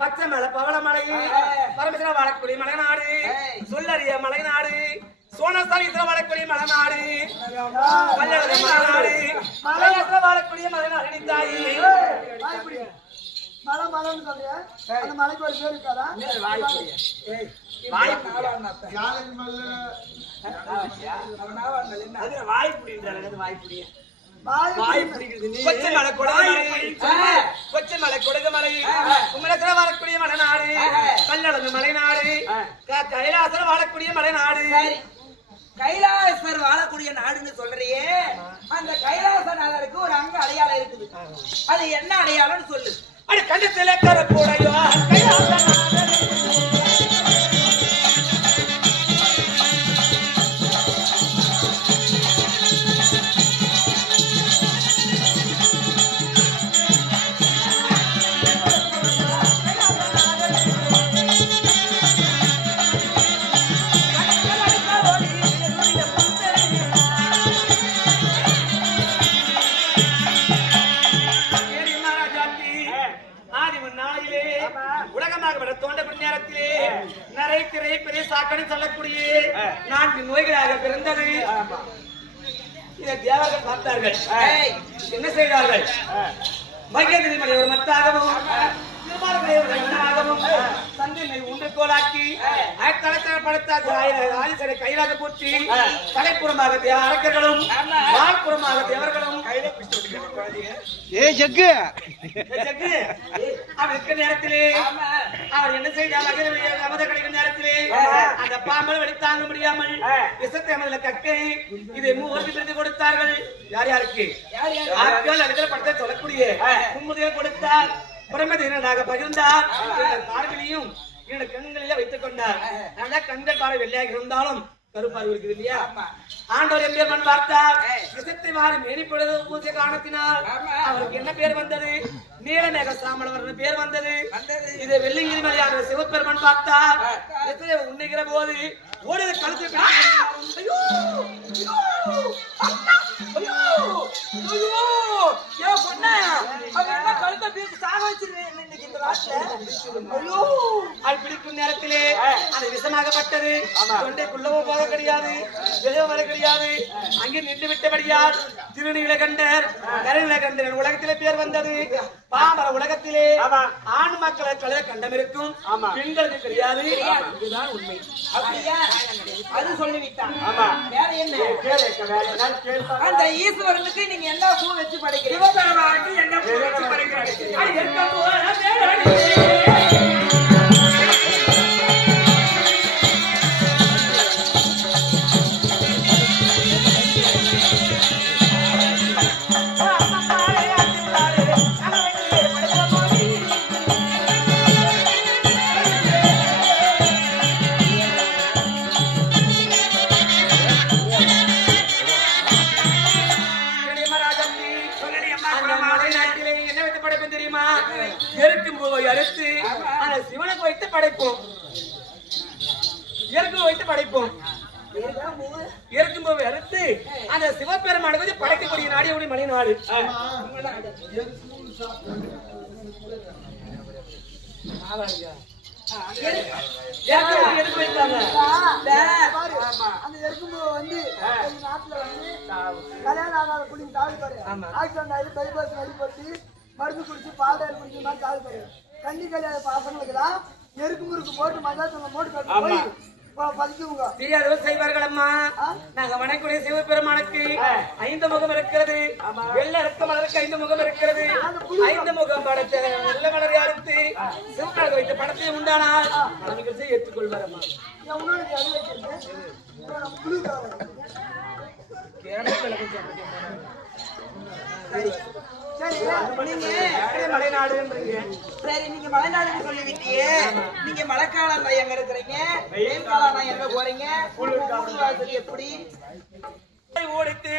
பச்சை மலை பவளமலை பரமேஸ்வர வாழக்கூடிய மலைநாடு சொல்லறிய மலைநாடு சோனஸ்தானத்துல வாழக்கூடிய மலைநாடு மலைநாடு மலையாளத்துல வாழக்கூடிய மலைநாடு நினைத்தாயி மலை மலைன்னு சொல்றியா அந்த மலைக்கு ஒரு பேர் இருக்காதா வாய்ப்புடி கொச்சை மலை கொடுக மலை குமரத்துல வாழக்கூடிய மலைநாடு கல்லளவு மலைநாடு கைலாசல வாழக்கூடிய மலைநாடு கைலாசர் வாழக்கூடிய நாடுன்னு சொல்றியே அந்த கைலாசநாதருக்கு ஒரு அங்க அடையாளம் இருக்குது அது என்ன அடையாளம்னு சொல்லு அது கண்டத்திலே கரப்போடையோ கைலாசநாதர் சொல்லக்கூடிய 4 நோய்களாக பிறந்தது. இதை தேவர்கள் பார்த்தார்கள். என்ன செய்தார்கள்? மகேந்திரமலை ஒரு மத்தாகவும் சந்தினை உண்டு கோலாக்கி ஆதிசரை கையிலாக போற்றி தலைப்புறமாக அரக்கர்களும் வாழ்புறமாக தேவர்களும் நேரத்திலே அவர் என்ன செய்தார்? கிடைக்கும் நேரத்திலே அந்த பாம்பல் வெளி தாங்க முடியாமல் விஷத்தை அமதில கக்கை இதை 3 பிரித்து கொடுத்தார்கள். யார் யாருக்கு? ஆட்கள் அடுத்த படத்தை சொல்லக்கூடிய குமுதியை கொடுத்தார். பிரம்மதீரனாக பகிர்ந்தார். பார்வையிலையும் கண்களிலே வைத்துக் கொண்டார். நல்லா கண்கள் பார்வை வெள்ளையாக இருந்தாலும் கருப்பார்வை இருக்குது இல்லையா? ஆண்டவர் எம்பெருமான் பார்த்தார். விசத்தை மாறி மேனிப்பொழுது பூஜை காரணத்தினால் அவருக்கு என்ன பேர் வந்தது? நீலமேக சாமளவர் பேர் வந்தது. இதை வெள்ளிங்கிரி மலையாக சிவபெருமான் பார்த்தார். உண்ணுகிற போது ஓடுகிற கழுத்து பிடிக்கும் நேரத்திலே அது விஷமாகப்பட்டது. தொண்டைக்குள்ளவும் போக கிடையாது, வெளியும் வர கிடையாது. அங்கே நின்று விட்டபடியால் திருநீலகண்டர் கருநீலகண்டர் உலகத்திலே பேர் வந்தது. பாமர உலகத்திலே ஆண் மக்களை கலைய கண்டம் இருக்கும், பெண்களுக்கு கிடையாது. இதுதான் உண்மை. அது சொல்லிவிட்டான். அந்த ஈஸ்வரனுக்கு நீங்க என்ன பூ வச்சு படைக்கிறீங்க? என்ன பூ வச்சு படைக்கிறீங்க? எருக்கும் போவை அறுத்து அந்த சிவனுக்கு வைத்து படைப்போம். எருக்கும் வைத்து படைப்போம். எருக்கும் போவை அறுத்து அந்த சிவபெருமானுக்கு படைக்கக்கூடிய நாடு எப்படி மணி நாடு. எடுத்து வைத்தாங்க. அந்த எருக்கும்பு வந்து நாட்டுல வந்து கல்யாணம் ஆகாத குடிங்க தாவி பாரு. ஆக்சிடென்ட் ஆகி பைபாஸ் அடிபட்டு மருந்து குடிச்சு பால் குடிச்சு மாதிரி தாவி பாரு. கண்ணி கல்யாண பசங்களுக்குதான் எருக்கு முறுக்கு போட்டு மஞ்சாத்தூள் போட்டு கட்டு போய் பதிக்குங்க. தெரியாதவர் செய்வார்கள் அம்மா. நாங்க வணக்கூடிய சிவபெருமானுக்கு 5 முகம் இருக்கிறது. வெள்ள ரத்த மலருக்கு 5 முகம் இருக்கிறது. 5 முகம் படத்தை வெள்ள மலரை அறுத்து சிவனாக வைத்த படத்தை உண்டானால் அவர்கள் செய்ய ஏற்றுக்கொள்வார் அம்மா. மலைநாடுன்றீங்க. சரி, நீங்க மலைநாடுன்னு சொல்லிவிட்டியே. நீங்க மழைக்காலம் தான் எங்க இருக்கிறீங்க, வெயில் காலம் தான் எங்க போறீங்க, கூடுவாசல் எப்படி ஓடித்து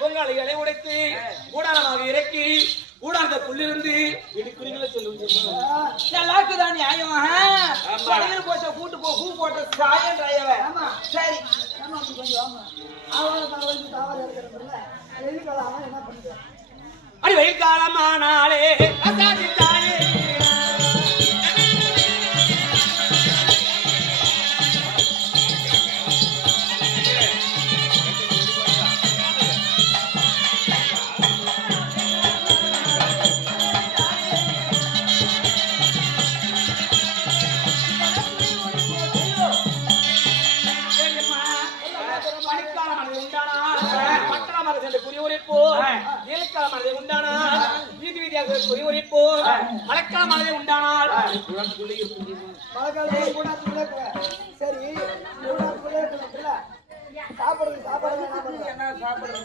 பொங்கலை உடைத்து கூடாரமாக இறக்கி கூடாரத்துக்குள்ளிருந்து எல்லாருக்குதான் நியாயம். போச்ச கூட்டு போ பூ போட்ட சாயம். சரி, அடி வெயில் காலமானாலே தாயே மழைக்காலமானது உண்டானால் சரி சாப்பிடுறது என்ன சாப்பிடுறது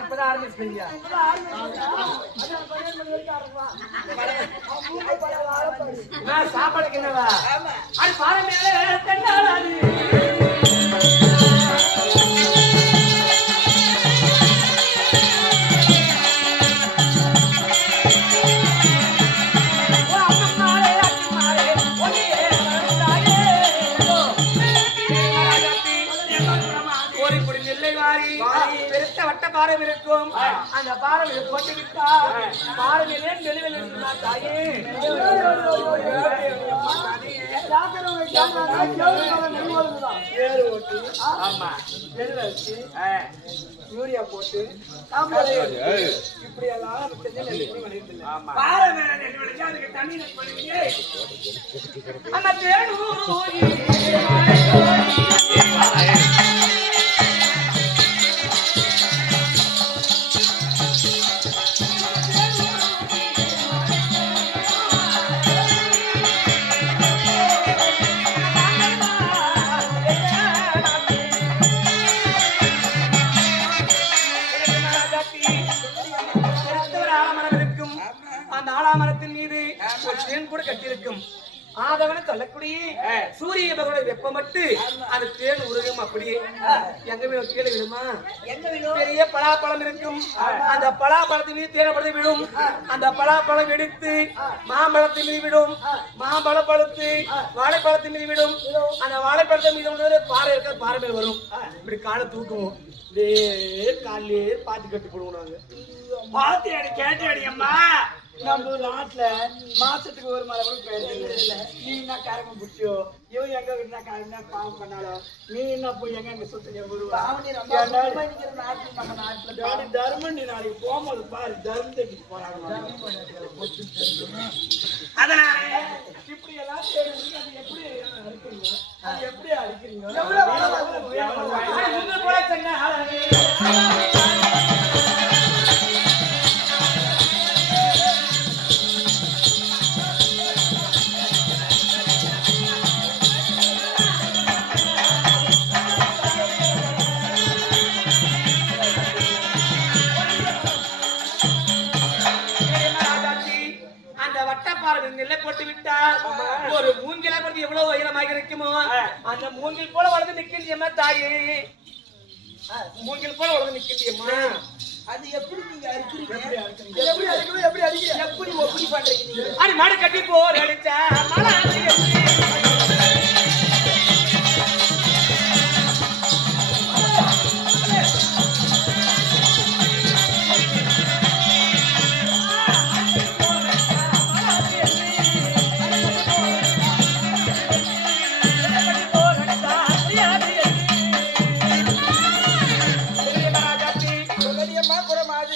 இப்பதான் ஆரம்பிச்சுங்க. சாப்பாடுக்கு என்னவா அது பாறை மேல தென்னாலாது. பெருத்த வட்ட பாரம் இருக்கும். அந்த பாரம் போட்டு விட்டா பாரமிலே நெளிவில் இருக்குமா தாயே. யூரியா போட்டு இப்படி எல்லாம் பாறை மேல நெல் விளைச்சா அதுக்கு தண்ணி அந்த ஆலாமரத்தின் மீது ஒரு தேன் கூட கட்டிருக்கும். ஆதவன சொல்லக்கூடிய சூரிய பகவான வெப்பமட்டு அது தேன் உருகும். அப்படியே எங்க கீழே விடுமா? பெரிய பலாப்பழம் இருக்கும். அந்த பலாப்பழத்தின் மீது தேனப்பழத்தை விடும். அந்த பலாப்பழம் வெடித்து மாம்பழத்தின் மீது விடும். மாம்பழம் பழுத்து வாழைப்பழத்தின் மீது விடும். அந்த வாழைப்பழத்தின் மீது பாறை இருக்க பாறை மேல் வரும். இப்படி காலை தூக்குவோம். காலையே பாத்தி கட்டு போடுவோம். நாங்க பாத்தி அடி கேட்டு அடி அம்மா நம்ம நாட்டுல மாசத்துக்கு ஒரு மழை கூட பெய்யறது. நீ என்ன காரணம் புடிச்சோ, இவன் எங்க என்ன காரணம் பாவம் பண்ணாலும் நீ என்ன போய் எங்க சுத்த தர்மம். நீ நாளைக்கு போகும்போது பாரு தர்மத்துக்கு போறாங்க. அதனால இப்படி எல்லாம் அது எப்படி அடிக்கிறீங்க? அது எப்படி அடிக்கிறீங்க? உங்க கூட சொன்ன நெல்லை போட்டு விட்டால் ஒரு மூங்கில பத்தி எவ்வளவு உயரமாக இருக்குமோ அந்த மூங்கில் போல வளர்ந்து நிக்கிறியம்மா தாயே. மூங்கில் போல வளர்ந்து நிக்கிறியம்மா. அது எப்படி நீங்க அடிக்கிறீங்க? எப்படி அடிக்கணும்? எப்படி அடிக்கிறீங்க? எப்படி ஒப்படி பண்றீங்க நீங்க? அது மாடு கட்டி போர் அடிச்சா மழை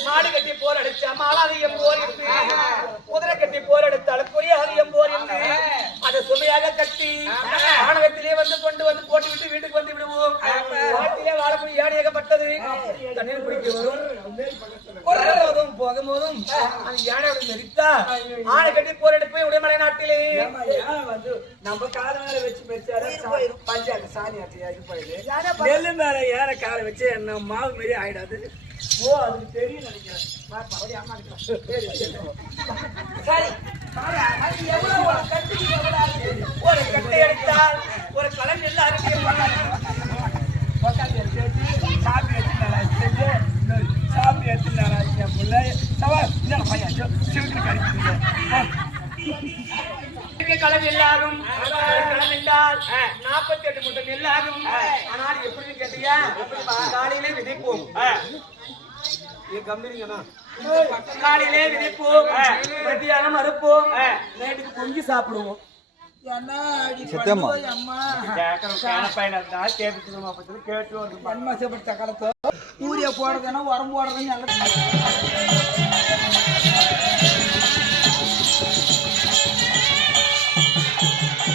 மாடு கட்டி போர் அடிச்சா மாலாதியம் போர் என்று குதிரை கட்டி போர் எடுத்தாலும் குறியாதியம் போர் என்று அதை சுமையாக கட்டி ஆணவத்திலே வந்து கொண்டு வந்து போட்டு விட்டு வீட்டுக்கு வந்து விடுவோம். காட்டிலே வாழக்கூடிய யானையாகப்பட்டது தண்ணீர் குடிக்க வரும் போகும்போதும் அந்த யானையோட மெரித்தா ஆணை கட்டி போர் எடுப்பேன் உடைமலை நாட்டிலே வந்து நம்ம கால மேல வச்சு மெரிச்சாலும் பஞ்சாயத்து சாணி ஆட்டி போயிடுது. நெல்லு மேல ஏற காலை வச்சு என்ன மாவு மாரி ஆயிடாது. ஓ அதுக்கு தெரியும் நினைக்கிறேன். ஒரு கட்டை எடுத்தால் ஒரு கலன் எல்லாரும் சாப்பி எடுத்து கலன் எல்லாரும் கலன் என்றால் 48 மூட்டை நெல்லாகும். ஆனால் எப்படி கேட்டியா காலையிலே விதைப்போம். காலையிலே விதைப்போம், மத்தியானம் அறுப்போம், நைட்டுக்கு பொங்கி சாப்பிடுவோம். யூரியா போடுறதுன்னா உரம் போடுறதுன்னு நல்லா